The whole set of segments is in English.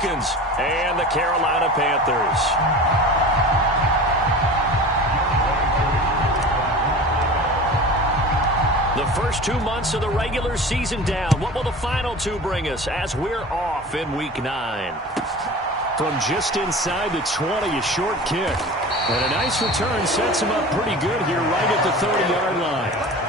Falcons and the Carolina Panthers. The first 2 months of the regular season down. What will the final two bring us as we're off in Week 9? From just inside the 20, a short kick. And a nice return sets him up pretty good here right at the 30-yard line.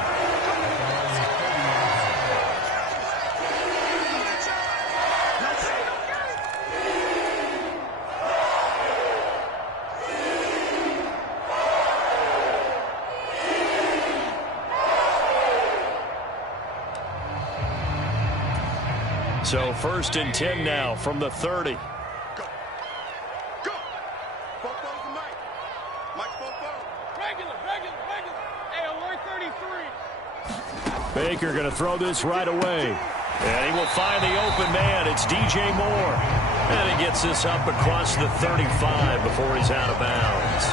So 1st and 10 now from the 30. Baker going to throw this right away. And he will find the open man. It's DJ Moore. And he gets this up across the 35 before he's out of bounds.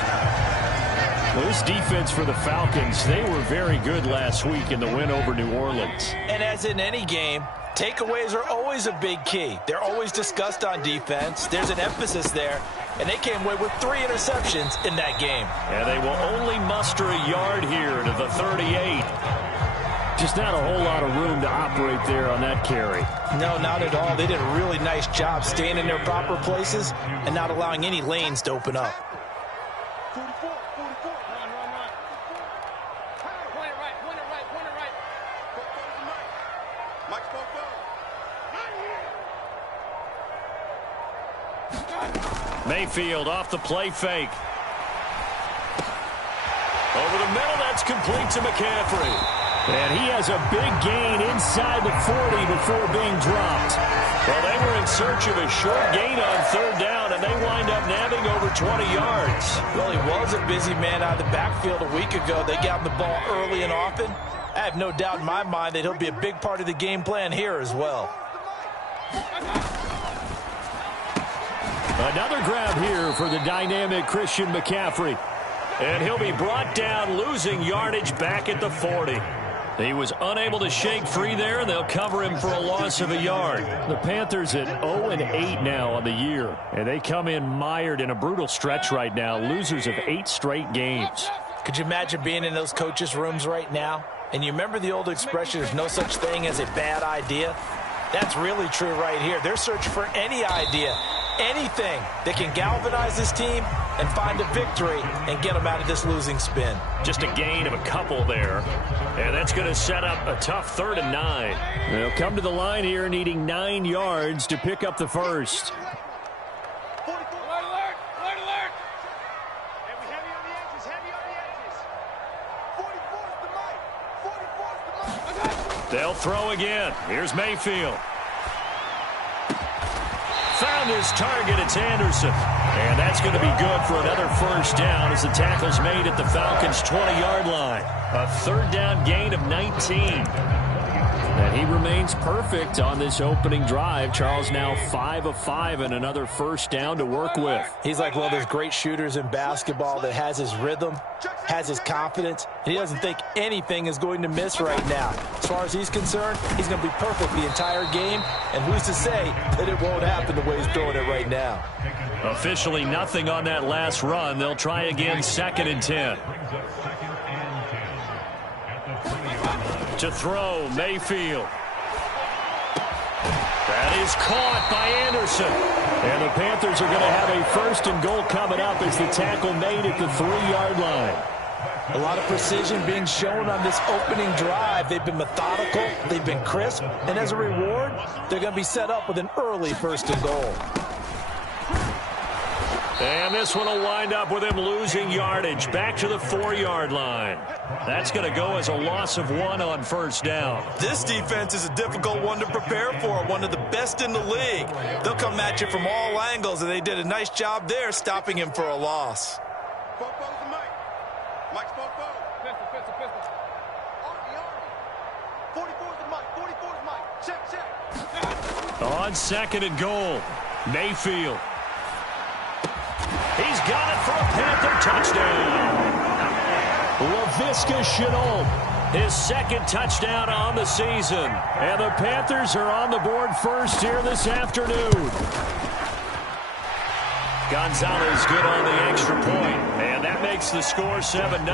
Well, this defense for the Falcons, they were very good last week in the win over New Orleans. And as in any game, takeaways are always a big key. They're always discussed on defense. There's an emphasis there. And they came away with 3 interceptions in that game. And they will only muster a yard here to the 38. Just not a whole lot of room to operate there on that carry. No, not at all. They did a really nice job staying in their proper places and not allowing any lanes to open up. Mayfield off the play fake. Over the middle, that's complete to McCaffrey. And he has a big gain inside the 40 before being dropped. Well, they were in search of a short gain on 3rd down, and they wind up nabbing over 20 yards. Well, he was a busy man out of the backfield a week ago. They got him the ball early and often. I have no doubt in my mind that he'll be a big part of the game plan here as well. Another grab here for the dynamic Christian McCaffrey. And he'll be brought down, losing yardage back at the 40. He was unable to shake free there, and they'll cover him for a loss of a yard. The Panthers at 0-8 now on the year, and they come in mired in a brutal stretch right now, losers of 8 straight games. Could you imagine being in those coaches' rooms right now? And you remember the old expression, there's no such thing as a bad idea? That's really true right here. They're searching for any idea, anything that can galvanize this team and find a victory and get them out of this losing spin. Just a gain of a couple there. And that's going to set up a tough 3rd and 9. They'll come to the line here needing 9 yards to pick up the first. They'll throw again. Here's Mayfield. Found his target. It's Anderson. And that's going to be good for another 1st down as the tackle's made at the Falcons' 20-yard line. A 3rd down gain of 19. And he remains perfect on this opening drive. Charles now 5 of 5 and another 1st down to work with. He's like one of those great shooters in basketball that has his rhythm, has his confidence, and he doesn't think anything is going to miss right now. As far as he's concerned, he's going to be perfect the entire game, and who's to say that it won't happen the way he's throwing it right now. Officially nothing on that last run. They'll try again 2nd and 10. To throw, Mayfield. That is caught by Anderson. And the Panthers are going to have a 1st and goal coming up as the tackle made at the 3-yard line. A lot of precision being shown on this opening drive. They've been methodical, they've been crisp, and as a reward, they're going to be set up with an early 1st and goal. And this one will wind up with him losing yardage back to the 4-yard line. That's going to go as a loss of 1 on 1st down. This defense is a difficult one to prepare for, one of the best in the league. They'll come at you from all angles, and they did a nice job there stopping him for a loss. On 2nd and goal, Mayfield. He's got it for a Panther touchdown. Laviska Shenault, his 2nd touchdown on the season. And the Panthers are on the board first here this afternoon. Gonzalez good on the extra point, and that makes the score 7-0.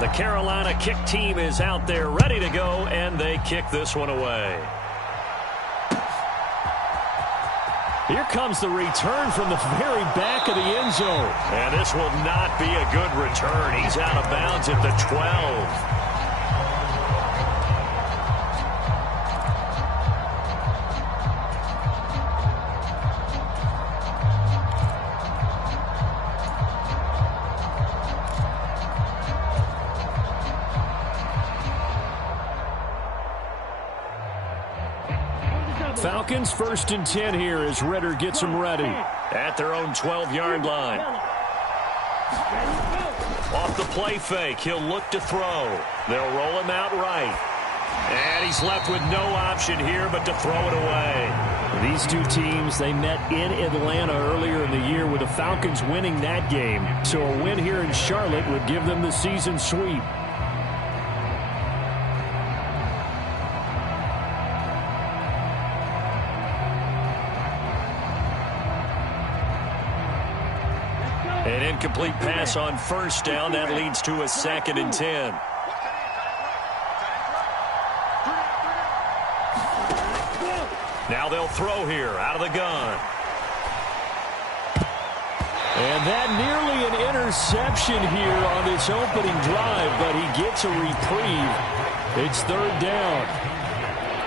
The Carolina kick team is out there ready to go, and they kick this one away. Here comes the return from the very back of the end zone. And this will not be a good return. He's out of bounds at the 12. Falcons 1st and 10 here as Ritter gets them ready. At their own 12-yard line. Off the play fake, he'll look to throw. They'll roll him out right. And he's left with no option here but to throw it away. These two teams, they met in Atlanta earlier in the year with the Falcons winning that game. So a win here in Charlotte would give them the season sweep. An incomplete pass on first down. That leads to a 2nd and 10. Now they'll throw here out of the gun. And that nearly an interception here on this opening drive, but he gets a reprieve. It's 3rd down.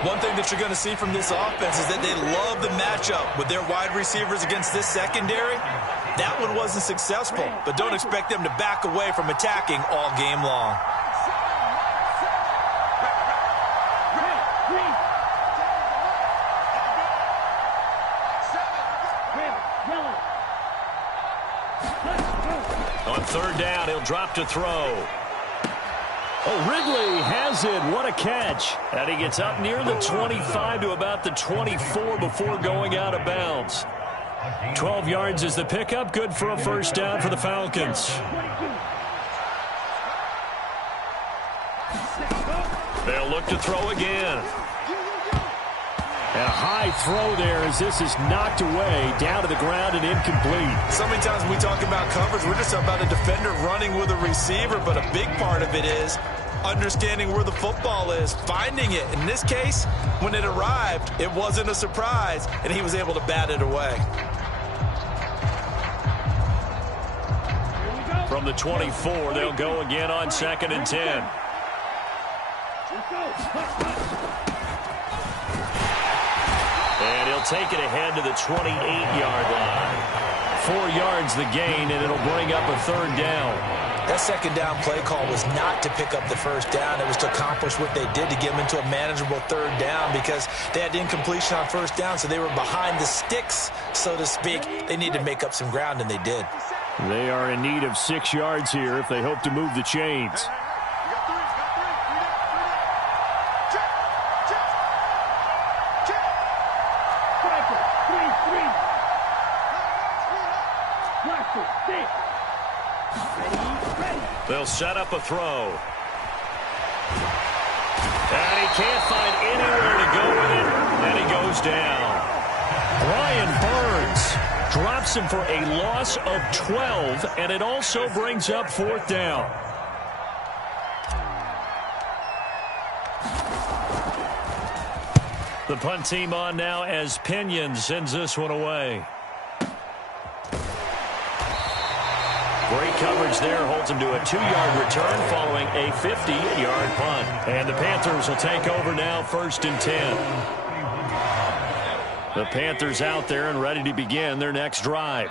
One thing that you're going to see from this offense is that they love the matchup with their wide receivers against this secondary. That one wasn't successful, but don't expect them to back away from attacking all game long. On 3rd down, he'll drop to throw. Oh, Ridley has it. What a catch. And he gets up near the 25 to about the 24 before going out of bounds. 12 yards is the pickup. Good for a 1st down for the Falcons. They'll look to throw again. And a high throw there as this is knocked away, down to the ground and incomplete. So many times when we talk about coverage, we're just talking about a defender running with a receiver, but a big part of it is understanding where the football is, finding it. In this case, when it arrived, it wasn't a surprise, and he was able to bat it away. From the 24, they'll go again on 2nd and 10. And he'll take it ahead to the 28-yard line. 4 yards the gain, and it'll bring up a 3rd down. That 2nd down play call was not to pick up the 1st down. It was to accomplish what they did to get them into a manageable 3rd down because they had incompletion on 1st down, so they were behind the sticks, so to speak. They needed to make up some ground, and they did. They are in need of 6 yards here if they hope to move the chains. They'll set up a throw. And he can't find anywhere to go with it, and he goes down. Brian Burns drops him for a loss of 12, and it also brings up 4th down. The punt team on now as Pinion sends this one away. Great coverage there, holds him to a 2-yard return following a 50-yard punt. And the Panthers will take over now, 1st and 10. The Panthers out there and ready to begin their next drive.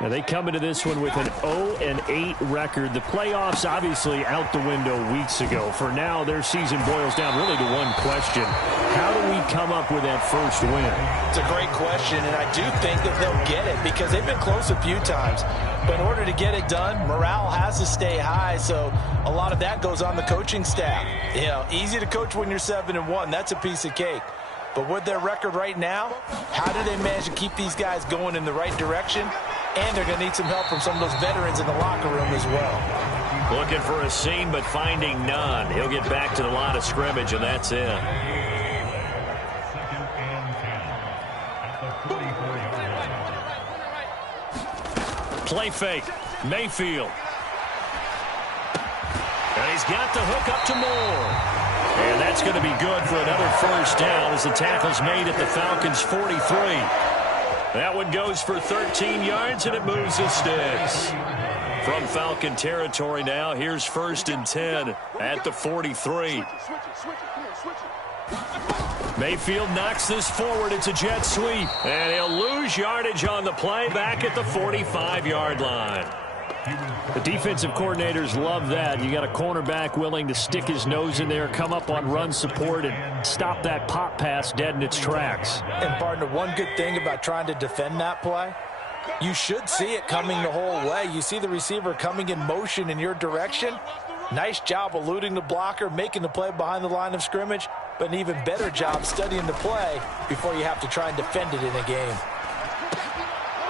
Now they come into this one with an 0-8 record. The playoffs obviously out the window weeks ago. For now, their season boils down really to one question. How do we come up with that first win? It's a great question, and I do think that they'll get it because they've been close a few times. But in order to get it done, morale has to stay high, so a lot of that goes on the coaching staff. You know, easy to coach when you're 7-1. That's a piece of cake. But with their record right now, how do they manage to keep these guys going in the right direction? and they're going to need some help from some of those veterans in the locker room as well. Looking for a seam, but finding none. He'll get back to the line of scrimmage, and that's it. Play fake. Mayfield. And he's got the hook up to Moore. And that's going to be good for another first down as the tackle's made at the Falcons' 43. That one goes for 13 yards, and it moves the sticks. From Falcon territory now, here's 1st and 10 at the 43. Mayfield knocks this forward. It's a jet sweep. And he'll lose yardage on the play back at the 45-yard line. The defensive coordinators love that. You got a cornerback willing to stick his nose in there, come up on run support, and stop that pop pass dead in its tracks. And, partner, one good thing about trying to defend that play, you should see it coming the whole way. You see the receiver coming in motion in your direction. Nice job eluding the blocker, making the play behind the line of scrimmage, but an even better job studying the play before you have to try and defend it in a game.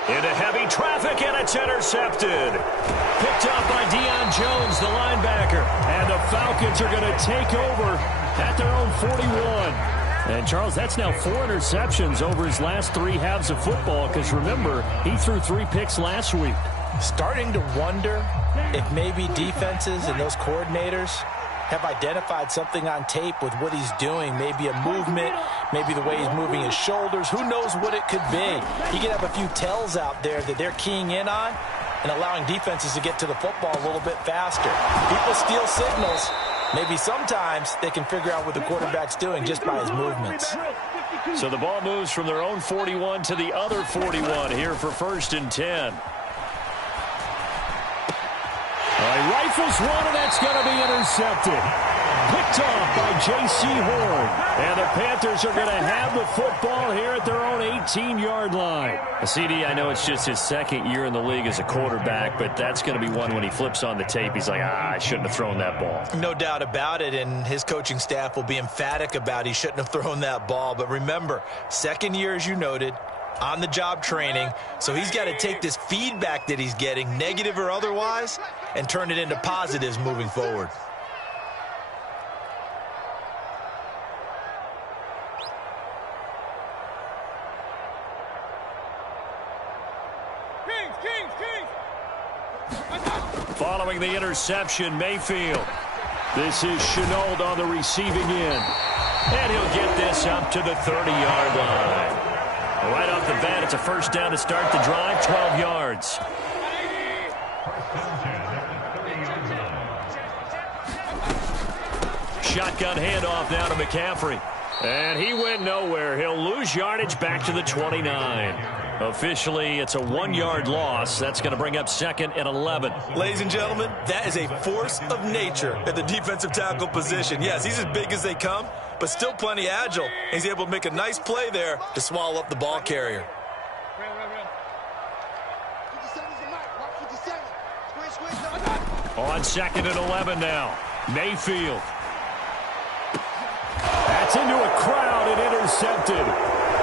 Into heavy traffic, and it's intercepted. Picked up by Deion Jones, the linebacker. And the Falcons are going to take over at their own 41. And, Charles, that's now 4 interceptions over his last 3 halves of football, because, remember, he threw 3 picks last week. Starting to wonder if maybe defenses and those coordinators have identified something on tape with what he's doing. Maybe a movement, maybe the way he's moving his shoulders. Who knows what it could be? He could have a few tells out there that they're keying in on and allowing defenses to get to the football a little bit faster. People steal signals. Maybe sometimes they can figure out what the quarterback's doing just by his movements. So the ball moves from their own 41 to the other 41 here for 1st and 10. He rifles one, and that's going to be intercepted. Picked off by J.C. Horn. And the Panthers are going to have the football here at their own 18-yard line. CD, I know it's just his 2nd year in the league as a quarterback, but that's going to be one when he flips on the tape. He's like, I shouldn't have thrown that ball. No doubt about it, and his coaching staff will be emphatic about he shouldn't have thrown that ball. But remember, 2nd year, as you noted, on-the-job training, so he's got to take this feedback that he's getting, negative or otherwise, and turn it into positives moving forward. Following the interception, Mayfield. This is Chenault on the receiving end. And he'll get this up to the 30-yard line. Right off the bat, it's a first down to start the drive, 12 yards. Shotgun handoff now to McCaffrey. And he went nowhere. He'll lose yardage back to the 29. Officially, it's a 1-yard loss. That's going to bring up 2nd and 11. Ladies and gentlemen, that is a force of nature at the defensive tackle position. Yes, he's as big as they come, but still plenty agile. He's able to make a nice play there to swallow up the ball carrier. On 2nd and 11 now. Mayfield. That's into a crowd and intercepted.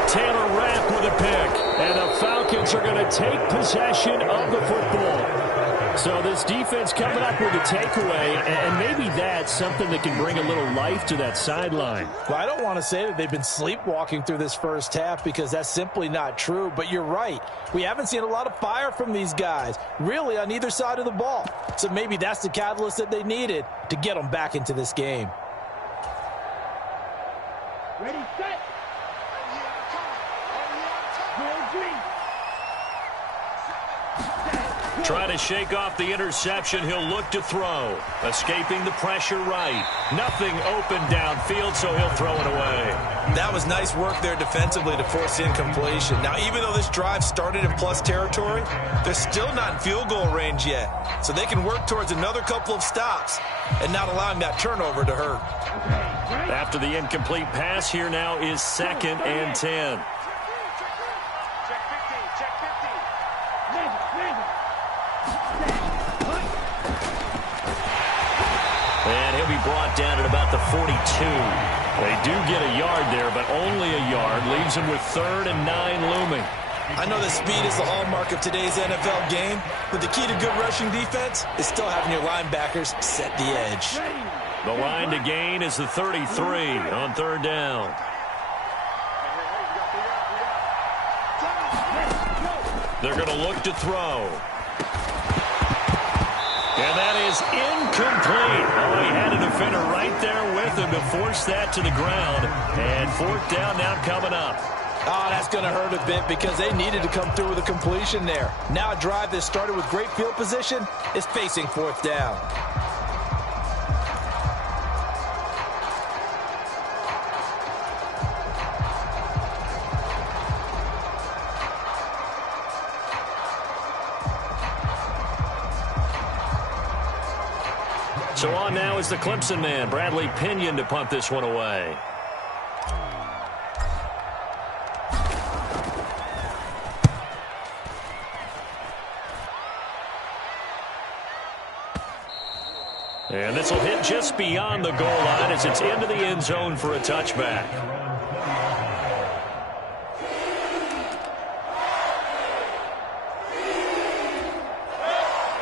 Taylor Rapp with a pick. And the Falcons are going to take possession of the football. So this defense coming up with a takeaway, and maybe that's something that can bring a little life to that sideline. Well, I don't want to say that they've been sleepwalking through this first half because that's simply not true, but you're right. We haven't seen a lot of fire from these guys, really, on either side of the ball. So maybe that's the catalyst that they needed to get them back into this game. Ready, set. Trying to shake off the interception. He'll look to throw. Escaping the pressure right. Nothing open downfield, so he'll throw it away. That was nice work there defensively to force incompletion. Now, even though this drive started in plus territory, they're still not in field goal range yet. So they can work towards another couple of stops and not allowing that turnover to hurt. After the incomplete pass, here now is 2nd and 10. And he'll be brought down at about the 42. They do get a yard there, but only a yard. Leaves him with 3rd and 9 looming. I know that speed is the hallmark of today's NFL game, but the key to good rushing defense is still having your linebackers set the edge. The line to gain is the 33 on third down. They're going to look to throw. And that is incomplete. Oh, he had a defender right there with him to force that to the ground. And fourth down now coming up. Oh, that's going to hurt a bit because they needed to come through with a completion there. Now a drive that started with great field position is facing fourth down. So on now is the Clemson man, Bradley Pinion, to punt this one away. And this will hit just beyond the goal line as it's into the end zone for a touchback.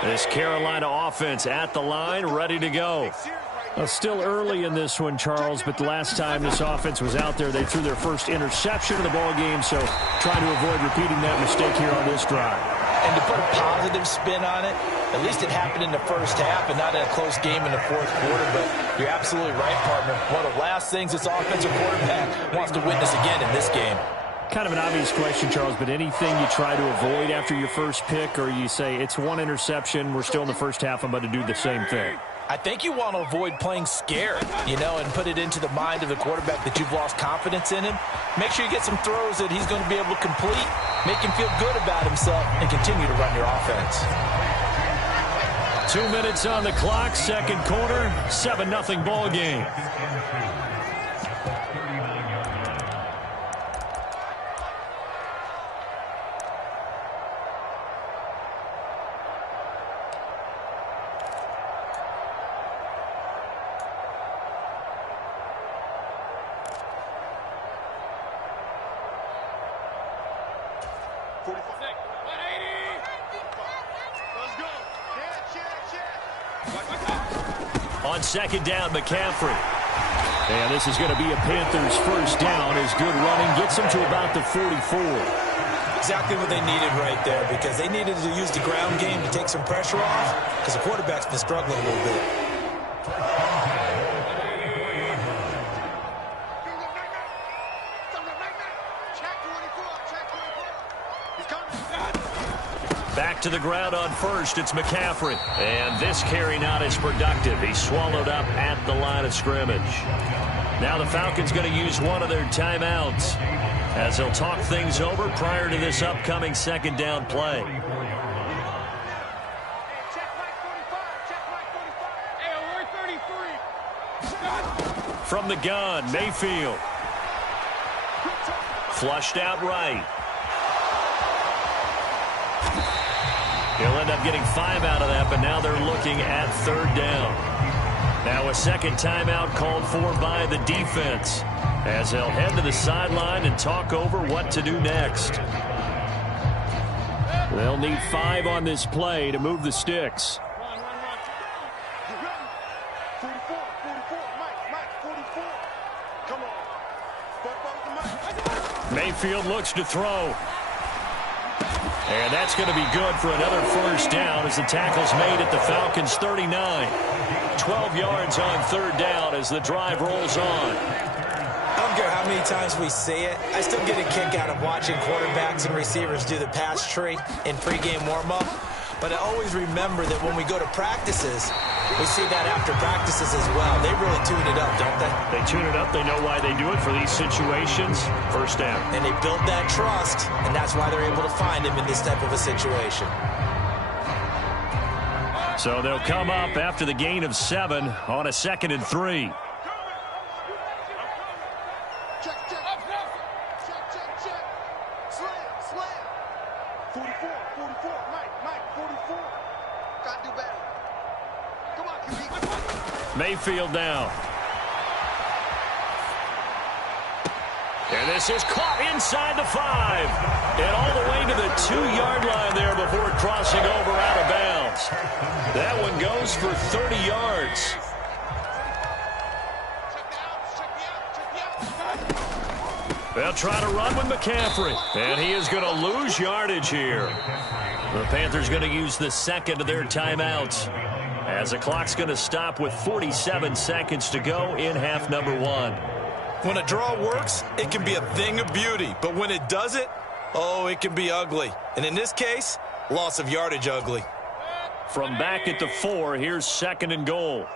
This Carolina offense at the line, ready to go. Well, still early in this one, Charles, but the last time this offense was out there, they threw their first interception of the ball game, so trying to avoid repeating that mistake here on this drive. And to put a positive spin on it, at least it happened in the first half and not in a close game in the fourth quarter, but you're absolutely right, partner. One of the last things this offensive quarterback wants to witness again in this game. Kind of an obvious question, Charles, but anything you try to avoid after your first pick, or you say it's one interception, we're still in the first half, I'm about to do the same thing? I think you want to avoid playing scared, and put it into the mind of the quarterback that you've lost confidence in him. Make sure you get some throws that he's going to be able to complete, make him feel good about himself, and continue to run your offense. 2 minutes on the clock, second quarter, 7-0 ball game. On second down, McCaffrey. And this is going to be a Panthers first down as good running gets them to about the 44. Exactly what they needed right there, because they needed to use the ground game to take some pressure off, because the quarterback's been struggling a little bit. Back to the ground on first, it's McCaffrey. And this carry not as productive. He's swallowed up at the line of scrimmage. Now the Falcons going to use one of their timeouts as they'll talk things over prior to this upcoming second down play. From the gun, Mayfield. Flushed out right. He'll end up getting 5 out of that, but now they're looking at third down. Now a second timeout called for by the defense as they'll head to the sideline and talk over what to do next. They'll need 5 on this play to move the sticks. Mayfield looks to throw. And that's going to be good for another first down as the tackle's made at the Falcons' 39. 12 yards on third down as the drive rolls on. I don't care how many times we say it, I still get a kick out of watching quarterbacks and receivers do the pass tree in pregame warm-up. But I always remember that when we go to practices, we see that after practices as well. They really tune it up, don't they? They tune it up. They know why they do it for these situations. First down. And they build that trust, and that's why they're able to find him in this type of a situation. So they'll come up after the gain of 7 on a 2nd and 3. Mayfield down. And this is caught inside the 5. And all the way to the 2-yard line there before crossing over out of bounds. That one goes for 30 yards. They'll try to run with McCaffrey. And he is going to lose yardage here. The Panthers going to use the second of their timeouts, as the clock's going to stop with 47 seconds to go in half number 1. When a draw works, it can be a thing of beauty. But when it doesn't, oh, it can be ugly. And in this case, loss of yardage ugly. From back at the 4, here's 2nd and goal.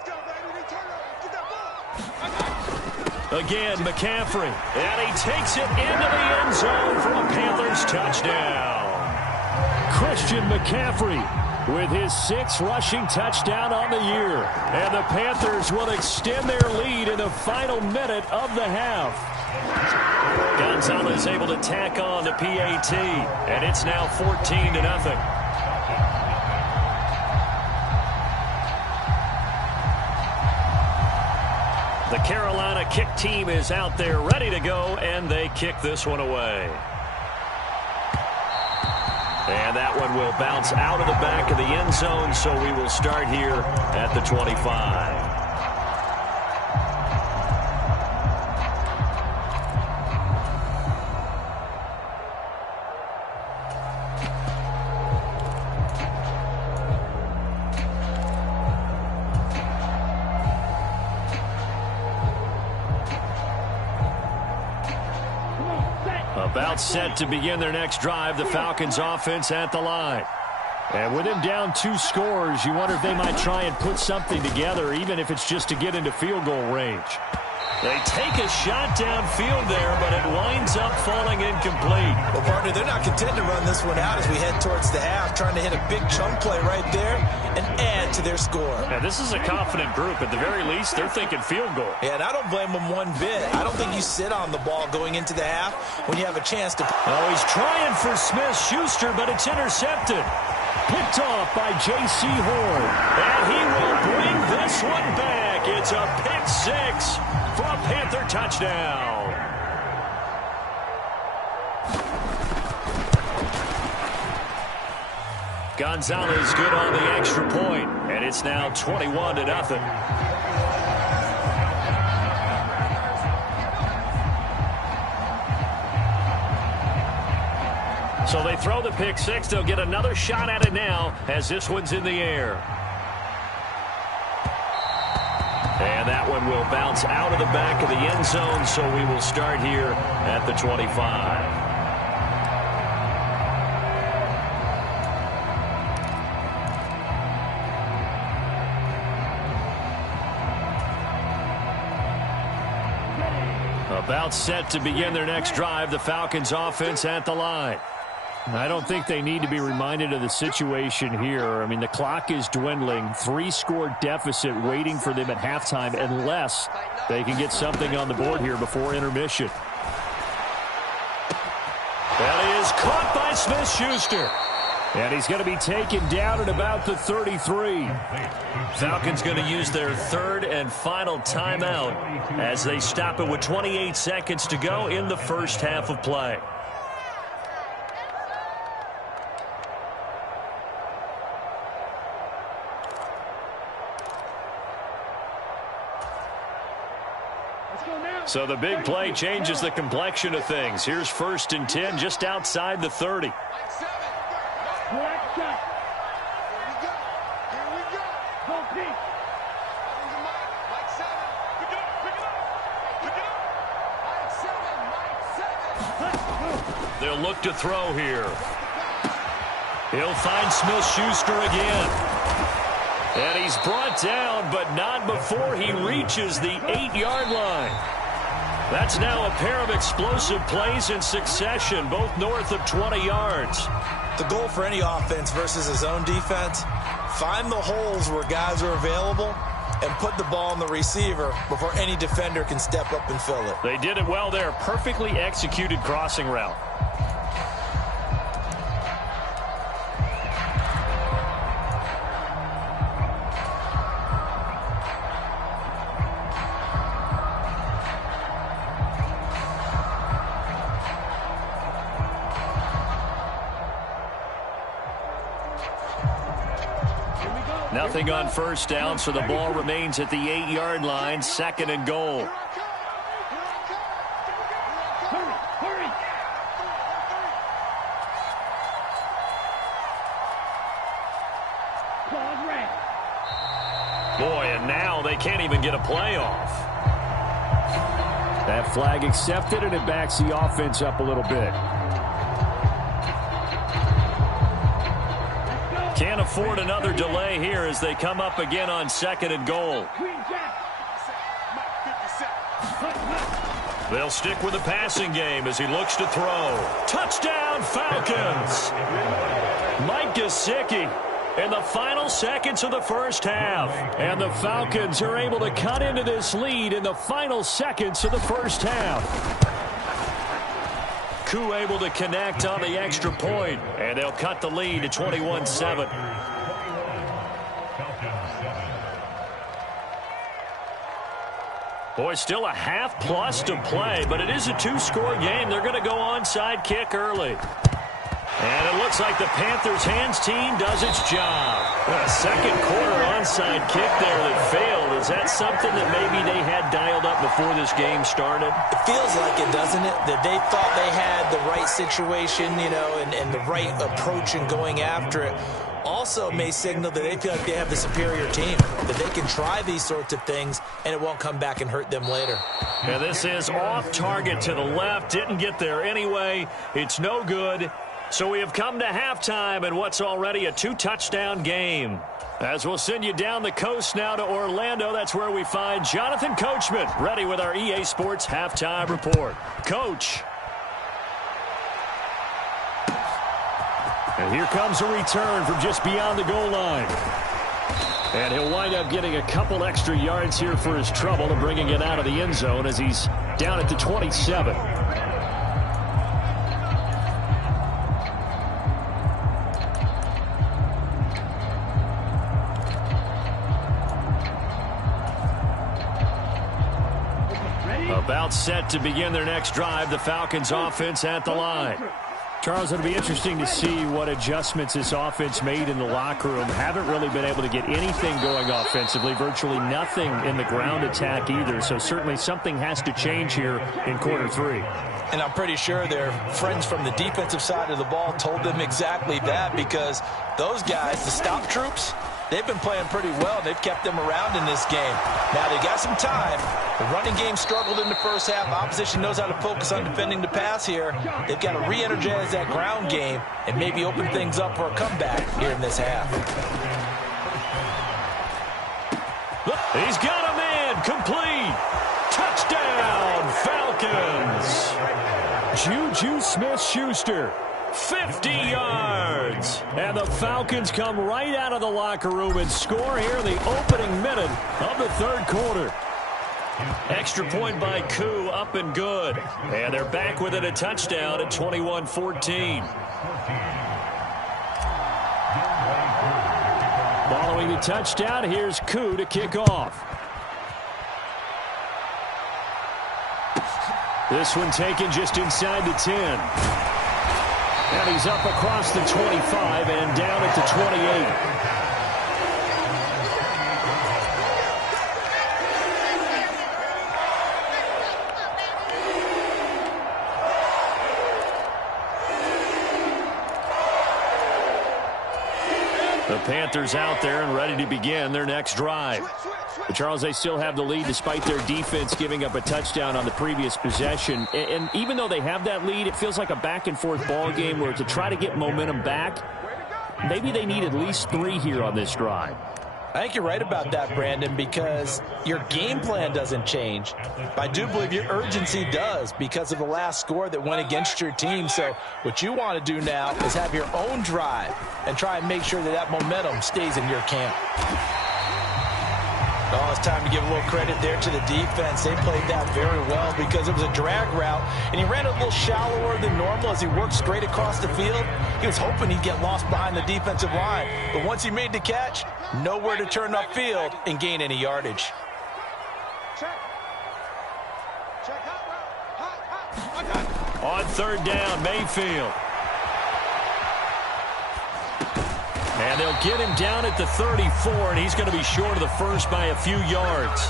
Again, McCaffrey. And he takes it into the end zone for a Panthers touchdown. Christian McCaffrey with his 6th rushing touchdown on the year. And the Panthers will extend their lead in the final minute of the half. Gonzalez able to tack on the PAT. And it's now 14-0. The Carolina kick team is out there ready to go, and they kick this one away. And that one will bounce out of the back of the end zone, so we will start here at the 25. About set to begin their next drive, the Falcons offense at the line. And with him down 2 scores, you wonder if they might try and put something together, even if it's just to get into field goal range. They take a shot downfield there, but it winds up falling incomplete. Well, partner, they're not content to run this one out as we head towards the half, trying to hit a big chunk play right there and add to their score. Now, this is a confident group. At the very least, they're thinking field goal. Yeah, and I don't blame them one bit. I don't think you sit on the ball going into the half when you have a chance to. Oh, he's trying for Smith-Schuster, but it's intercepted. Picked off by J.C. Horn. And he will bring this one back. It's a pick 6 for a Panther touchdown. Gonzalez good on the extra point, and it's now 21-0. So they throw the pick 6. They'll get another shot at it now as this one's in the air. And that one will bounce out of the back of the end zone, so we will start here at the 25. About set to begin their next drive, the Falcons offense at the line. I don't think they need to be reminded of the situation here. I mean, the clock is dwindling. 3-score deficit waiting for them at halftime unless they can get something on the board here before intermission. That is caught by Smith-Schuster. And he's going to be taken down at about the 33. Falcons going to use their 3rd and final timeout as they stop it with 28 seconds to go in the first half of play. So the big play changes the complexion of things. Here's 1st and 10 just outside the 30. They'll look to throw here. He'll find Smith-Schuster again. And he's brought down, but not before he reaches the 8-yard line. That's now a pair of explosive plays in succession, both north of 20 yards. The goal for any offense versus a zone defense, find the holes where guys are available and put the ball on the receiver before any defender can step up and fill it. They did it well there. Perfectly executed crossing route. Nothing on first down, so the ball remains at the 8-yard line, 2nd and goal. Boy, and now they can't even get a play off. That flag accepted, and it backs the offense up a little bit. Can't afford another delay here as they come up again on 2nd and goal. They'll stick with the passing game as he looks to throw. Touchdown, Falcons! Mike Gesicki in the final seconds of the first half. And the Falcons are able to cut into this lead in the final seconds of the first half. Koo able to connect on the extra point, and they'll cut the lead to 21-7. Boy, still a half plus to play, but it is a 2-score game. They're going to go onside kick early. And it looks like the Panthers' hands team does its job. A second quarter onside kick there that failed. Is that something that maybe they had dialed up before this game started? It feels like it, doesn't it? That they thought they had the right situation, you know, and the right approach in going after it. Also may signal that they feel like they have the superior team, that they can try these sorts of things and it won't come back and hurt them later. And this is off target to the left. Didn't get there anyway. It's no good. So we have come to halftime in what's already a 2-touchdown game. As we'll send you down the coast now to Orlando, that's where we find Jonathan Coachman, ready with our EA Sports Halftime Report. Coach. And here comes a return from just beyond the goal line. And he'll wind up getting a couple extra yards here for his trouble and bringing it out of the end zone as he's down at the 27. About set to begin their next drive, the Falcons offense at the line. Charles, it'll be interesting to see what adjustments this offense made in the locker room. Haven't really been able to get anything going offensively, virtually nothing in the ground attack either. So certainly something has to change here in quarter 3. And I'm pretty sure their friends from the defensive side of the ball told them exactly that, because those guys, the stop troops, they've been playing pretty well. They've kept them around in this game. Now they got some time. The running game struggled in the first half. Opposition knows how to focus on defending the pass here. They've got to re-energize that ground game and maybe open things up for a comeback here in this half. He's got him in. Complete. Touchdown, Falcons. Juju Smith-Schuster. 50 yards. And the Falcons come right out of the locker room and score here in the opening minute of the third quarter. Extra point by Koo, up and good. And they're back within a touchdown at 21-14. Following the touchdown, here's Koo to kick off. This one taken just inside the 10. And he's up across the 25 and down at the 28. The Panthers out there and ready to begin their next drive. But Charles, they still have the lead despite their defense giving up a touchdown on the previous possession. And even though they have that lead, it feels like a back-and-forth ball game where to try to get momentum back, maybe they need at least 3 here on this drive. I think you're right about that, Brandon, because your game plan doesn't change. But I do believe your urgency does because of the last score that went against your team. So what you want to do now is have your own drive and try and make sure that that momentum stays in your camp. Oh, it's time to give a little credit there to the defense. They played that very well because it was a drag route, and he ran a little shallower than normal as he worked straight across the field. He was hoping he'd get lost behind the defensive line, but once he made the catch, nowhere to turn upfield and gain any yardage. On third down, Mayfield. And they'll get him down at the 34, and he's going to be short of the first by a few yards.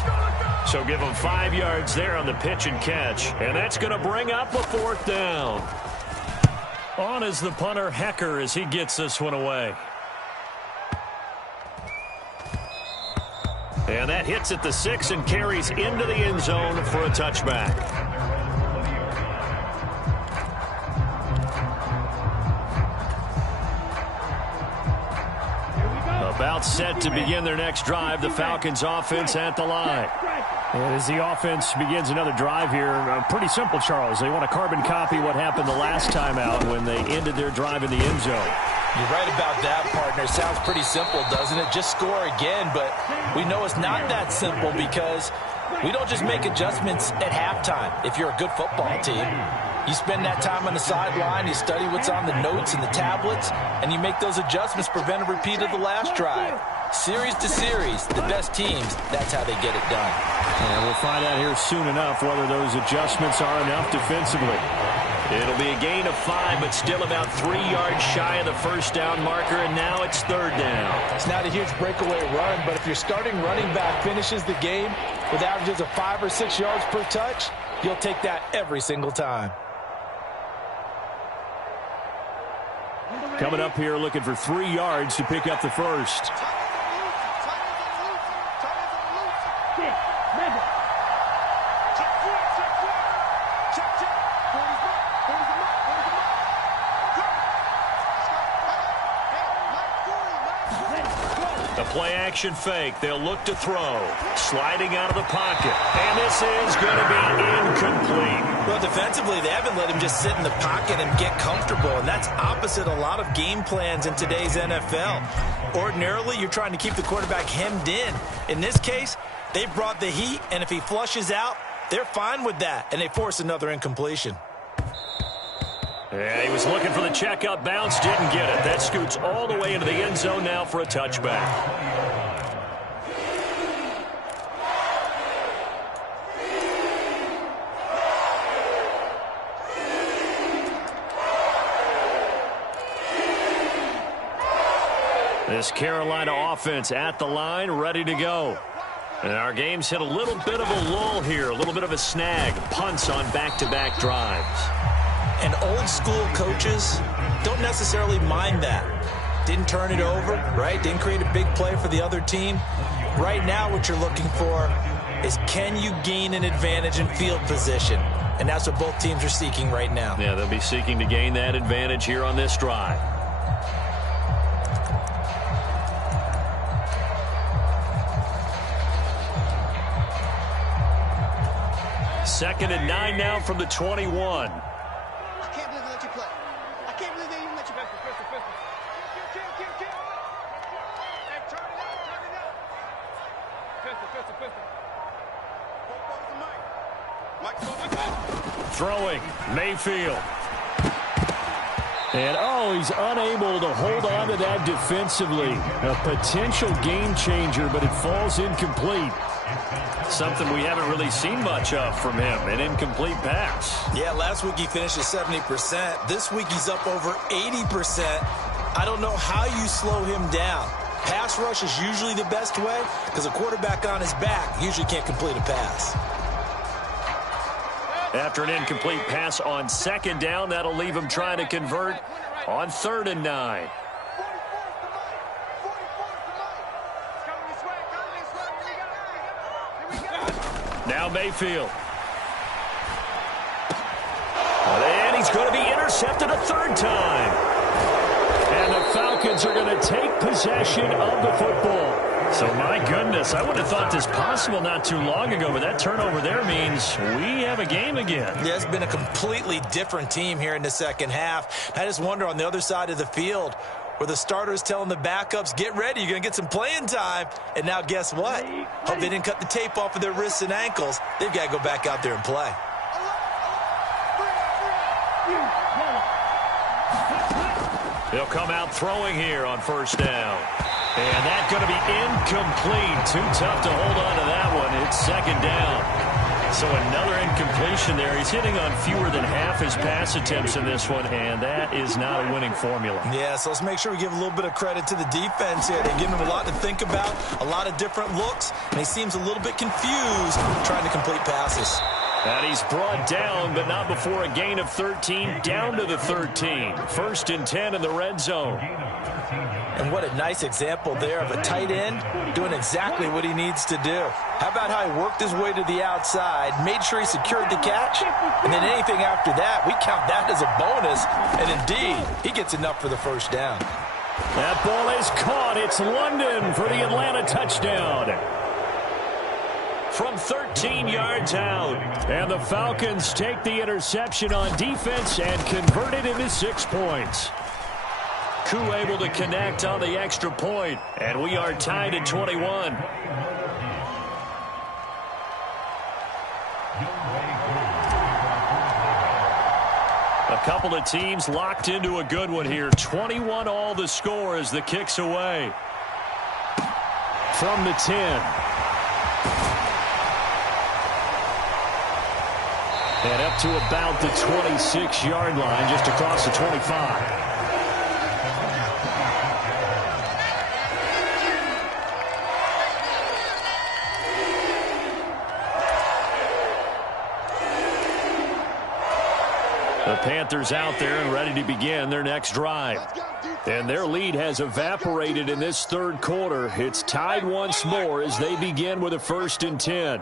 So give him 5 yards there on the pitch and catch. And that's going to bring up a 4th down. On is the punter, Hecker, as he gets this one away. And that hits at the 6 and carries into the end zone for a touchback. About set to begin their next drive, the Falcons offense at the line. And as the offense begins another drive here, pretty simple, Charles. They want to carbon copy what happened the last time out when they ended their drive in the end zone. You're right about that, partner. Sounds pretty simple, doesn't it? Just score again, but we know it's not that simple because we don't just make adjustments at halftime if you're a good football team. You spend that time on the sideline, you study what's on the notes and the tablets, and you make those adjustments, prevent a repeat of the last drive. Series to series, the best teams, that's how they get it done. And we'll find out here soon enough whether those adjustments are enough defensively. It'll be a gain of 5, but still about 3 yards shy of the first down marker, and now it's 3rd down. It's not a huge breakaway run, but if your starting running back finishes the game with averages of 5 or 6 yards per touch, you'll take that every single time. Coming up here looking for 3 yards to pick up the first. Play-action fake. They'll look to throw. Sliding out of the pocket. And this is going to be incomplete. Well, defensively, they haven't let him just sit in the pocket and get comfortable, and that's opposite a lot of game plans in today's NFL. Ordinarily, you're trying to keep the quarterback hemmed in. In this case, they brought the heat, and if he flushes out, they're fine with that, and they force another incompletion. Yeah, he was looking for the checkup bounce, didn't get it. That scoots all the way into the end zone now for a touchback. This Carolina offense at the line, ready to go. And our game's hit a little bit of a lull here, a little bit of a snag. Punts on back-to-back drives. And old-school coaches don't necessarily mind that. Didn't turn it over, right? Didn't create a big play for the other team. Right now what you're looking for is can you gain an advantage in field position? And that's what both teams are seeking right now. Yeah, they'll be seeking to gain that advantage here on this drive. Second and 9 now from the 21. Throwing, Mayfield. And, he's unable to hold on to that defensively. A potential game changer, but it falls incomplete. Something we haven't really seen much of from him, an incomplete pass. Yeah, last week he finished at 70%. This week he's up over 80%. I don't know how you slow him down. Pass rush is usually the best way because a quarterback on his back usually can't complete a pass. After an incomplete pass on second down, that'll leave him trying to convert on 3rd and 9. Now Mayfield. And he's going to be intercepted a 3rd time. And the Falcons are going to take possession of the football. So, my goodness, I would have thought this possible not too long ago, but that turnover there means we have a game again. Yeah, it's been a completely different team here in the second half. I just wonder on the other side of the field where the starters telling the backups, get ready, you're going to get some playing time. And now guess what? Hope they didn't cut the tape off of their wrists and ankles. They've got to go back out there and play. He'll come out throwing here on 1st down. And that's going to be incomplete. Too tough to hold on to that one. It's 2nd down. So another incompletion there. He's hitting on fewer than half his pass attempts in this one, and that is not a winning formula. Yeah, so let's make sure we give a little bit of credit to the defense here. They're giving him a lot to think about, a lot of different looks, and he seems a little bit confused trying to complete passes. And he's brought down, but not before a gain of 13, down to the 13. 1st and 10 in the red zone. And what a nice example there of a tight end doing exactly what he needs to do. How about how he worked his way to the outside, made sure he secured the catch, and then anything after that, we count that as a bonus. And indeed, he gets enough for the first down. That ball is caught. It's London for the Atlanta touchdown. From 13 yards out. And the Falcons take the interception on defense and convert it into 6 points. Koo able to connect on the extra point, and we are tied at 21. A couple of teams locked into a good one here. 21 all the score as the kick's away. From the 10. And up to about the 26-yard line, just across the 25. The Panthers out there and ready to begin their next drive. And their lead has evaporated in this third quarter. It's tied once more as they begin with a 1st and 10.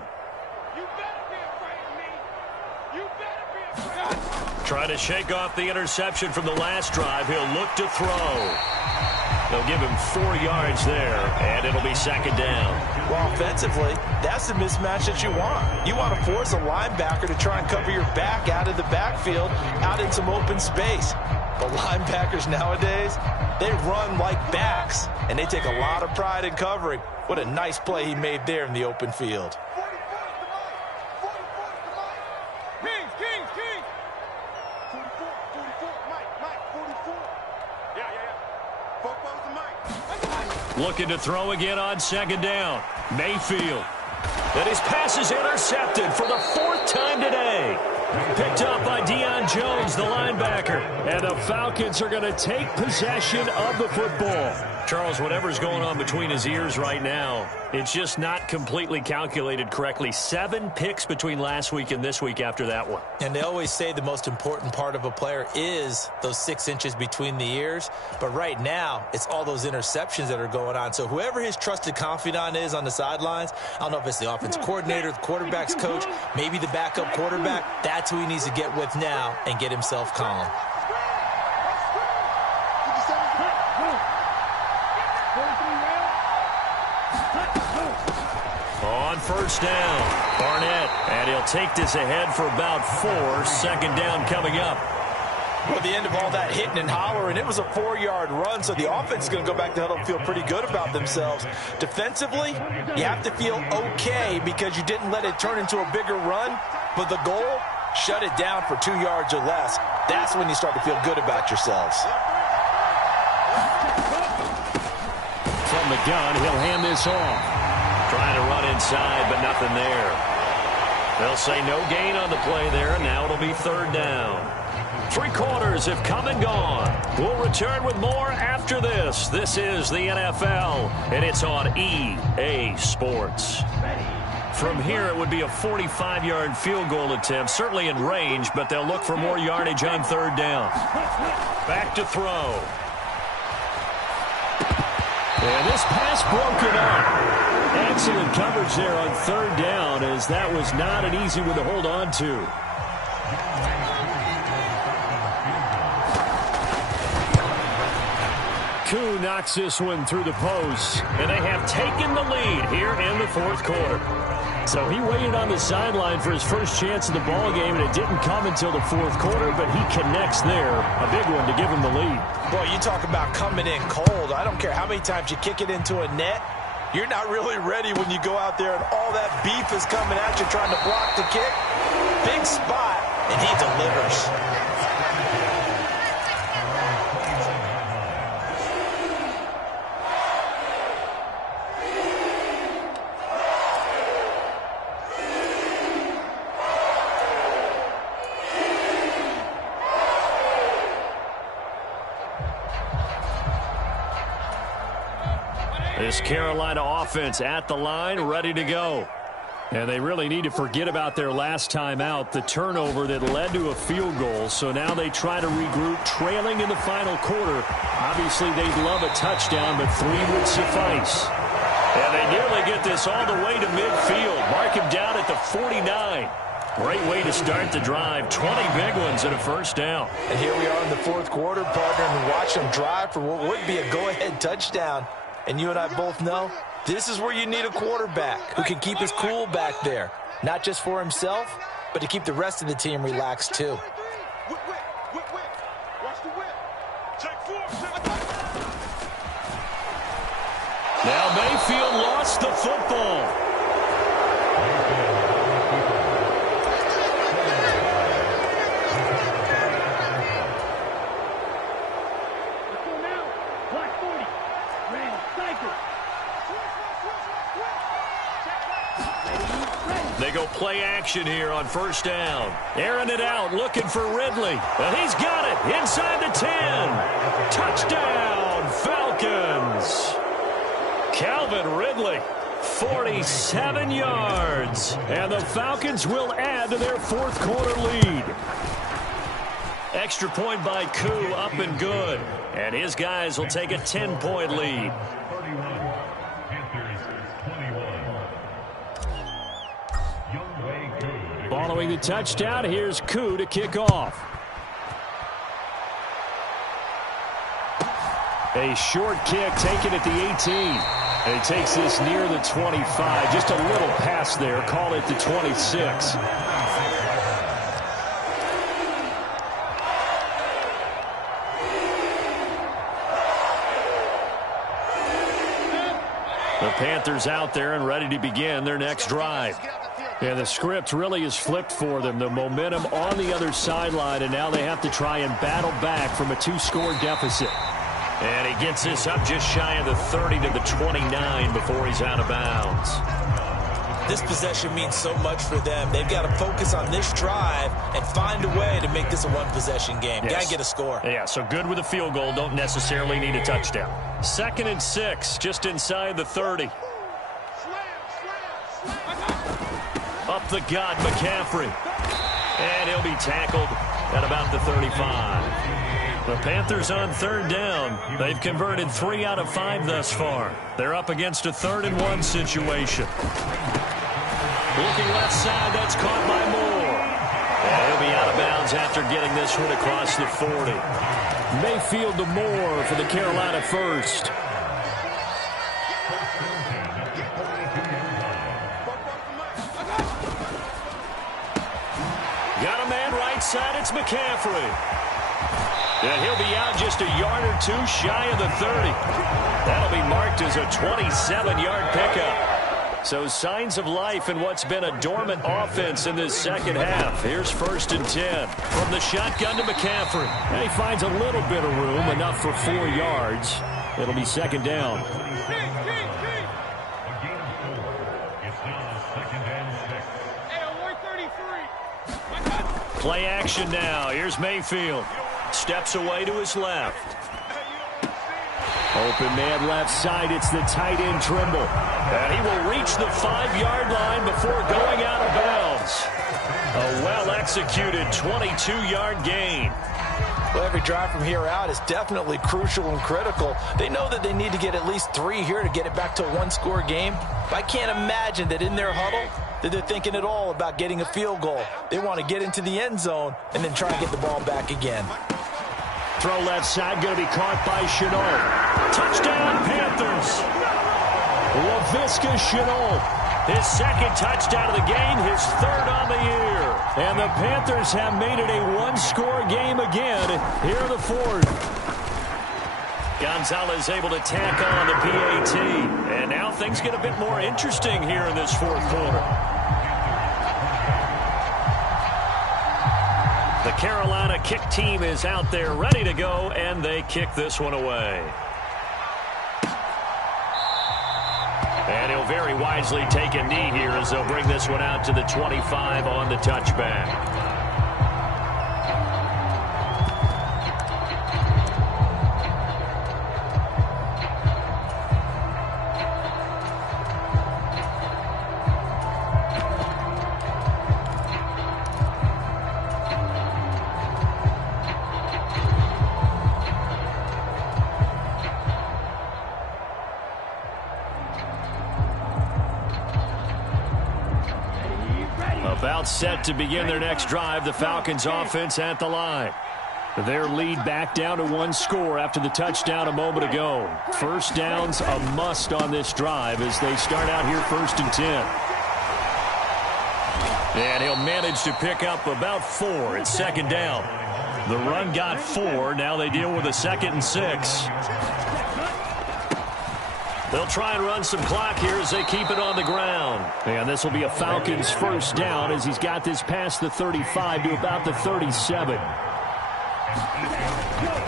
Trying to shake off the interception from the last drive. He'll look to throw. They'll give him 4 yards there, and it'll be 2nd down. Well, offensively, that's the mismatch that you want. You want to force a linebacker to try and cover your back out of the backfield, out in some open space. But linebackers nowadays, they run like backs, and they take a lot of pride in covering. What a nice play he made there in the open field. Looking to throw again on 2nd down. Mayfield. And his pass is intercepted for the 4th time today. Picked up by Deion Jones, the linebacker. And the Falcons are going to take possession of the football. Charles, whatever's going on between his ears right now, it's just not completely calculated correctly. 7 picks between last week and this week after that one. And they always say the most important part of a player is those 6 inches between the ears. But right now, it's all those interceptions that are going on. So whoever his trusted confidant is on the sidelines, I don't know if it's the offensive coordinator, the quarterback's coach, maybe the backup quarterback, that's who he needs to get with now and get himself calm. On 1st down, Barnett, and he'll take this ahead for about 4. 2nd down coming up. Well, the end of all that hitting and hollering, it was a 4-yard run, so the offense is going to go back to huddle and feel pretty good about themselves. Defensively, you have to feel okay because you didn't let it turn into a bigger run, but the goal, shut it down for 2 yards or less. That's when you start to feel good about yourselves. From the gun, he'll hand this off. Trying to run inside, but nothing there. They'll say no gain on the play there, and now it'll be 3rd down. 3 quarters have come and gone. We'll return with more after this. This is the NFL, and it's on EA Sports. From here, it would be a 45-yard field goal attempt, certainly in range, but they'll look for more yardage on 3rd down. Back to throw. And this pass broken up. Excellent coverage there on 3rd down, as that was not an easy one to hold on to. Koo knocks this one through the post, and they have taken the lead here in the 4th quarter. So he waited on the sideline for his first chance of the ball game, and it didn't come until the 4th quarter, but he connects there. A big one to give him the lead. Boy, you talk about coming in cold. I don't care how many times you kick it into a net. You're not really ready when you go out there and all that beef is coming at you trying to block the kick. Big spot, and he delivers. This Carolina offense at the line, ready to go. And they really need to forget about their last time out, the turnover that led to a field goal. So now they try to regroup, trailing in the final quarter. Obviously, they'd love a touchdown, but 3 would suffice. And they nearly get this all the way to midfield. Mark him down at the 49. Great way to start the drive. 20 big ones and a first down. And here we are in the fourth quarter, partner, and watch them drive for what would be a go-ahead touchdown. And you and I both know this is where you need a quarterback who can keep his cool back there. Not just for himself, but to keep the rest of the team relaxed too. Now Mayfield lost the football. They go play action here on first down. Airing it out, looking for Ridley. And he's got it inside the 10. Touchdown, Falcons. Calvin Ridley, 47 yards. And the Falcons will add to their fourth quarter lead. Extra point by Koo, up and good. And his guys will take a 10-point lead. Following the touchdown, here's Koo to kick off. A short kick taken at the 18. And he takes this near the 25. Just a little pass there. Call it the 26. The Panthers out there and ready to begin their next drive. And the script really is flipped for them. The momentum on the other sideline, and now they have to try and battle back from a 2-score deficit. And he gets this up just shy of the 30 to the 29 before he's out of bounds. This possession means so much for them. They've got to focus on this drive and find a way to make this a one-possession game. Yes. Got to get a score. Yeah, so good with a field goal. Don't necessarily need a touchdown. 2nd and 6, just inside the 30. Up the gut, McCaffrey. And he'll be tackled at about the 35. The Panthers on 3rd down. They've converted 3 out of 5 thus far. They're up against a 3rd and 1 situation. Looking left side, that's caught by Moore. And he'll be out of bounds after getting this one across the 40. Mayfield to Moore for the Carolina first. Got a man right side, it's McCaffrey. And he'll be out just a yard or 2 shy of the 30. That'll be marked as a 27-yard pickup. So signs of life in what's been a dormant offense in this second half. Here's 1st and 10. From the shotgun to McCaffrey. And he finds a little bit of room, enough for 4 yards. It'll be 2nd down. Play action now. Here's Mayfield. Steps away to his left. Open man left side. It's the tight end Trimble. And he will reach the 5-yard line before going out of bounds. A well-executed 22-yard gain. Well, every drive from here out is definitely crucial and critical. They know that they need to get at least 3 here to get it back to a 1-score game. But I can't imagine that in their huddle that they're thinking at all about getting a field goal. They want to get into the end zone and then try and get the ball back again. Throw left side, going to be caught by Shenault. Touchdown, Panthers. Laviska Shenault. His 2nd touchdown of the game, his 3rd on the year. And the Panthers have made it a 1-score game again here in the 4th. Gonzalez able to tack on the PAT. And now things get a bit more interesting here in this 4th quarter. The Carolina kick team is out there ready to go, and they kick this one away. And he'll very wisely take a knee here as they'll bring this one out to the 25 on the touchback. About set to begin their next drive. The Falcons offense at the line. Their lead back down to one score after the touchdown a moment ago. First down's a must on this drive as they start out here 1st and 10. And he'll manage to pick up about 4. It's 2nd down. The run got 4. Now they deal with a 2nd and 6. They'll try and run some clock here as they keep it on the ground. And this will be a Falcons first down as he's got this past the 35 to about the 37.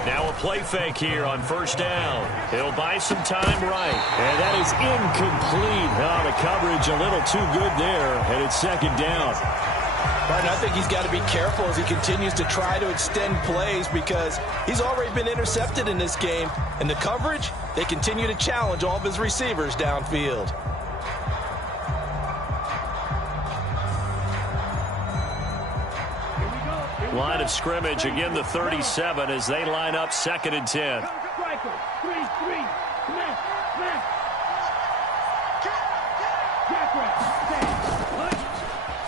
Now a play fake here on 1st down. He'll buy some time right. And that is incomplete. Oh, the coverage a little too good there, and it's 2nd down. Right, I think he's got to be careful as he continues to try to extend plays because he's already been intercepted in this game. And the coverage, they continue to challenge all of his receivers downfield. Line of scrimmage, again the 37 as they line up 2nd and 10.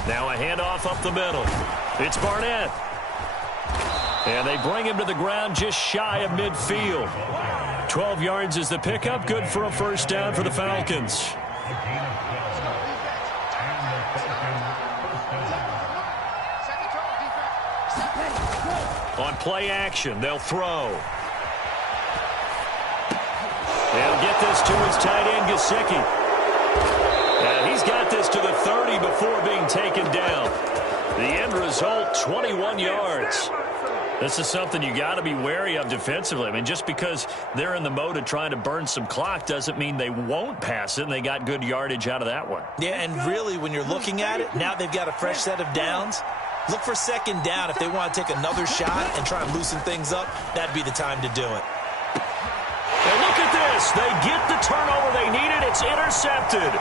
Now a handoff up the middle. It's Barnett. And they bring him to the ground just shy of midfield. 12 yards is the pickup. Good for a first down for the Falcons. On play action, they'll throw. They'll get this to his tight end, Gesicki. And he's got this to the 30 before being taken down. The end result, 21 yards. This is something you got to be wary of defensively. I mean, just because they're in the mode of trying to burn some clock doesn't mean they won't pass it, and they got good yardage out of that one. Yeah, and really, when you're looking at it, now they've got a fresh set of downs. Look for 2nd down. If they want to take another shot and try and loosen things up, that'd be the time to do it. And look at this. They get the turnover they needed. It's intercepted.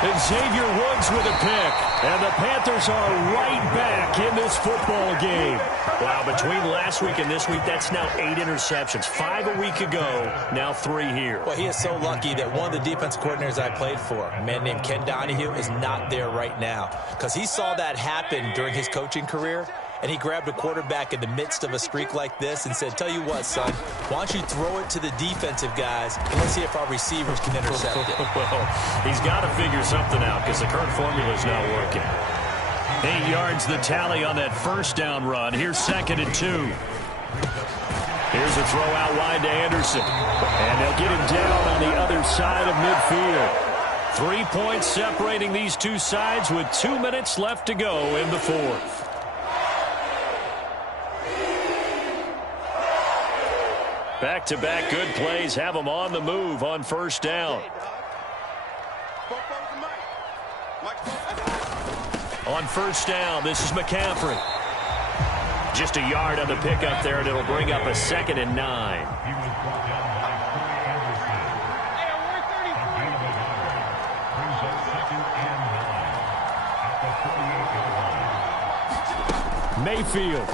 And Xavier Woods with a pick. And the Panthers are right back in this football game. Wow, between last week and this week, that's now 8 interceptions. 5 a week ago, now 3 here. Well, he is so lucky that one of the defense coordinators I played for, a man named Ken Donahue, is not there right now. Because he saw that happen during his coaching career, and he grabbed a quarterback in the midst of a streak like this and said, tell you what, son, why don't you throw it to the defensive guys, and let's see if our receivers can intercept it. Well, he's got to figure something out because the current formula is not working. 8 yards the tally on that first down run. Here's 2nd and 2. Here's a throw out wide to Anderson. And they'll get him down on the other side of midfield. 3 points separating these two sides with 2 minutes left to go in the 4th. Back-to-back good plays have them on the move on 1st down. On 1st down, this is McCaffrey. Just a yard on the pickup there, and it'll bring up a 2nd and 9. Mayfield.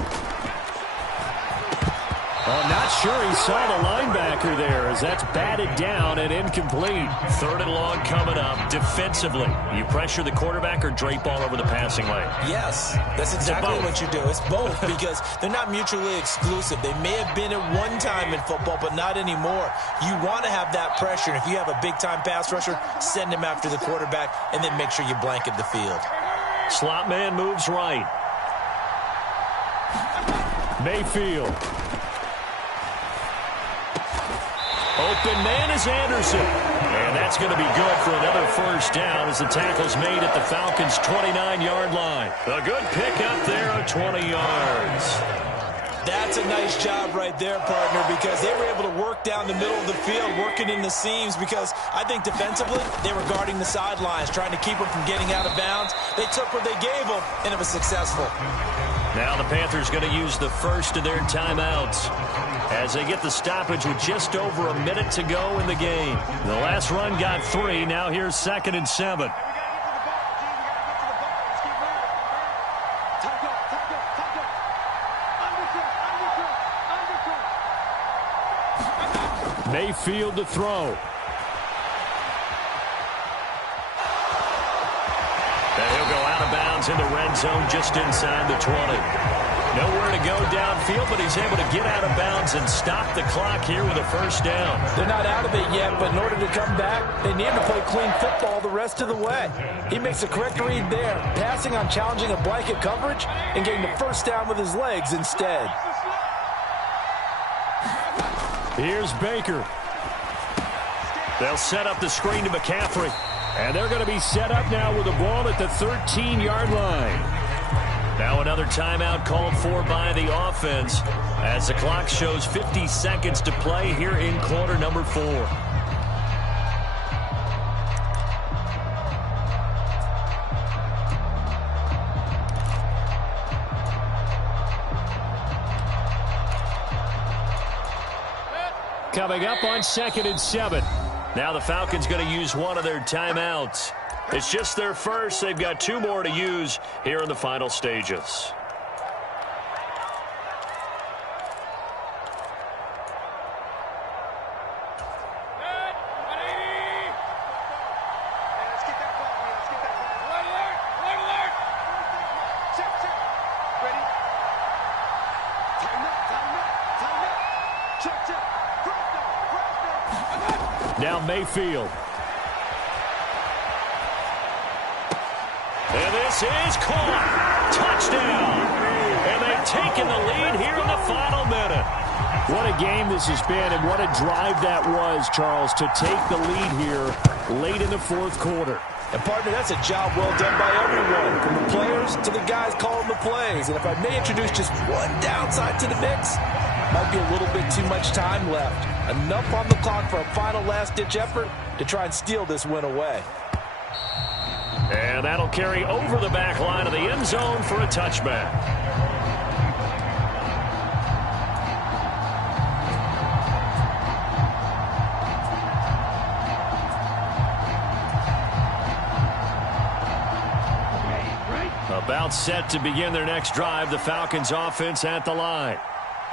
Oh, not sure he saw the linebacker there as that's batted down and incomplete. 3rd and long coming up. Defensively, you pressure the quarterback or drape all over the passing lane? Yes, that's exactly what you do. It's both because they're not mutually exclusive. They may have been at one time in football, but not anymore. You want to have that pressure. And if you have a big-time pass rusher, send him after the quarterback and then make sure you blanket the field. Slot man moves right. Mayfield. Open man is Anderson. And that's going to be good for another first down as the tackle's made at the Falcons' 29-yard line. A good pickup there of 20 yards. That's a nice job right there, partner, because they were able to work down the middle of the field, working in the seams, because I think defensively they were guarding the sidelines, trying to keep them from getting out of bounds. They took what they gave them, and it was successful. Now the Panthers going to use the first of their timeouts as they get the stoppage with just over a minute to go in the game. The last run got 3. Now here's 2nd and 7. Mayfield to throw. And he'll go out of bounds bounds in the red zone just inside the 20. Nowhere to go downfield, but he's able to get out of bounds and stop the clock here with a first down. They're not out of it yet, but in order to come back, they need to play clean football the rest of the way. He makes a correct read there, passing on challenging a blanket coverage and getting the first down with his legs instead. Here's Baker. They'll set up the screen to McCaffrey. And they're going to be set up now with the ball at the 13-yard line. Now another timeout called for by the offense as the clock shows 50 seconds to play here in quarter number 4. Coming up on 2nd and 7. Now the Falcons going to use one of their timeouts. It's just their first. They've got 2 more to use here in the final stages. Now Mayfield. And this is caught. Touchdown. And they've taken the lead here in the final minute. What a game this has been, and what a drive that was, Charles, to take the lead here late in the 4th quarter. And, partner, that's a job well done by everyone, from the players to the guys calling the plays. And if I may introduce just one downside to the mix, might be a little bit too much time left. Enough on the clock for a final last-ditch effort to try and steal this win away. And that'll carry over the back line of the end zone for a touchback. About set to begin their next drive, the Falcons offense at the line.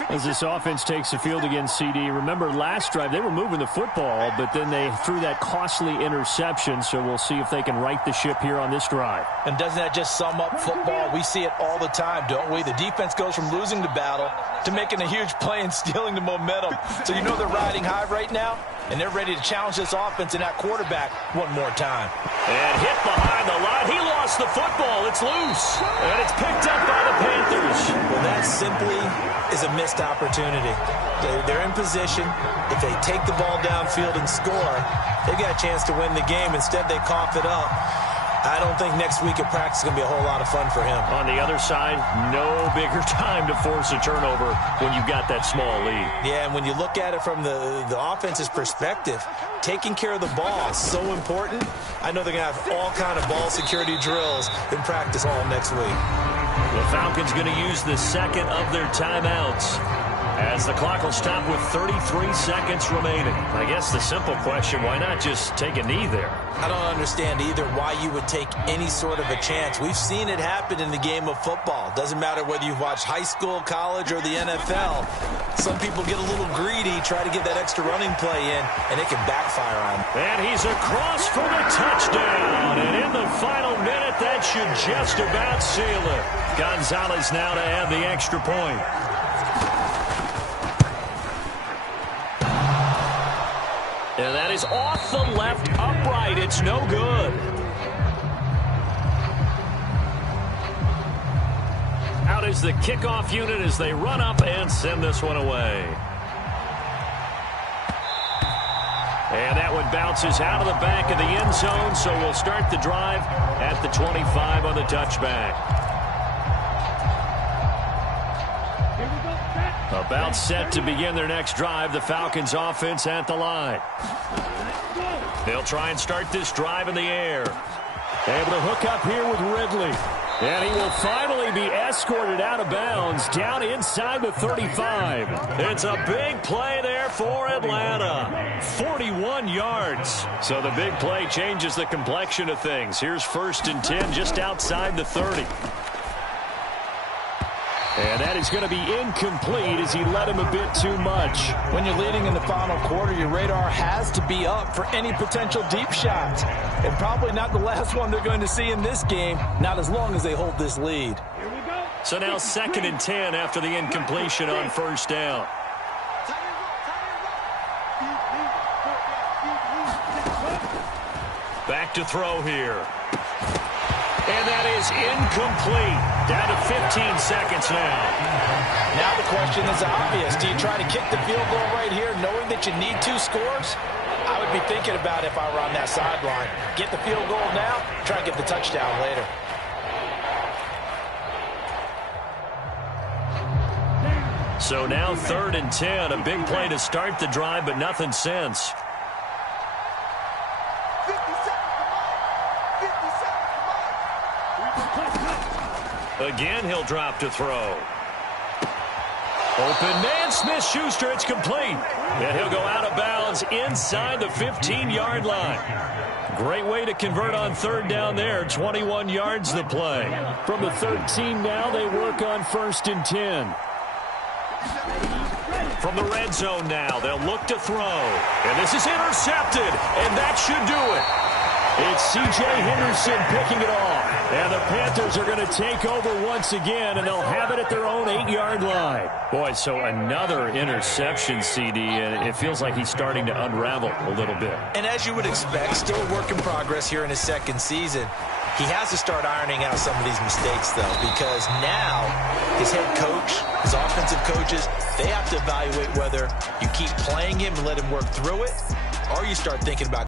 As this offense takes the field against CD, remember last drive they were moving the football, but then they threw that costly interception, so we'll see if they can right the ship here on this drive. And doesn't that just sum up football? We see it all the time, don't we? The defense goes from losing the battle to making a huge play and stealing the momentum. So you know they're riding high right now, and they're ready to challenge this offense and that quarterback one more time. And hit behind the line. He lost the football. It's loose. And it's picked up by the Panthers. Well, that simply is a missed opportunity. They're in position. If they take the ball downfield and score, they've got a chance to win the game. Instead, they cough it up. I don't think next week at practice is going to be a whole lot of fun for him. On the other side, no bigger time to force a turnover when you've got that small lead. Yeah, and when you look at it from the offense's perspective, taking care of the ball is so important. I know they're going to have all kind of ball security drills in practice all next week. The Falcons going to use the second of their timeouts as the clock will stop with 33 seconds remaining. I guess the simple question, why not just take a knee there? I don't understand either why you would take any sort of a chance. We've seen it happen in the game of football. Doesn't matter whether you've watched high school, college, or the NFL. Some people get a little greedy, try to get that extra running play in, and it can backfire on them. And he's across for the touchdown. And in the final minute, that should just about seal it. Gonzalez now to add the extra point. And that is off the left upright. It's no good. Out is the kickoff unit as they run up and send this one away. And that one bounces out of the back of the end zone, so we'll start the drive at the 25 on the touchback. About set to begin their next drive, the Falcons offense at the line. They'll try and start this drive in the air. Able to hook up here with Ridley. And he will finally be escorted out of bounds down inside the 35. It's a big play there for Atlanta. 41 yards. So the big play changes the complexion of things. Here's 1st and 10 just outside the 30. And that is going to be incomplete as he led him a bit too much. When you're leading in the final quarter, your radar has to be up for any potential deep shots. And probably not the last one they're going to see in this game, not as long as they hold this lead. So now 2nd and 10 after the incompletion on first down. Back to throw here. And that is incomplete. Down to 15 seconds now. Now the question is obvious. Do you try to kick the field goal right here knowing that you need 2 scores? I would be thinking about it if I were on that sideline. Get the field goal now, try and get the touchdown later. So now 3rd and 10. A big play to start the drive, but nothing since. Again, he'll drop to throw. Open man, Smith-Schuster, it's complete. And he'll go out of bounds inside the 15-yard line. Great way to convert on 3rd down there. 21 yards the play. From the 13 now, they work on 1st and 10. From the red zone now, they'll look to throw. And this is intercepted, and that should do it. It's C.J. Henderson picking it off. And the Panthers are going to take over once again, and they'll have it at their own 8-yard line. Boy, so another interception, CD, and it feels like he's starting to unravel a little bit. And as you would expect, still a work in progress here in his 2nd season. He has to start ironing out some of these mistakes, though, because now his head coach, his offensive coaches, they have to evaluate whether you keep playing him and let him work through it, or you start thinking about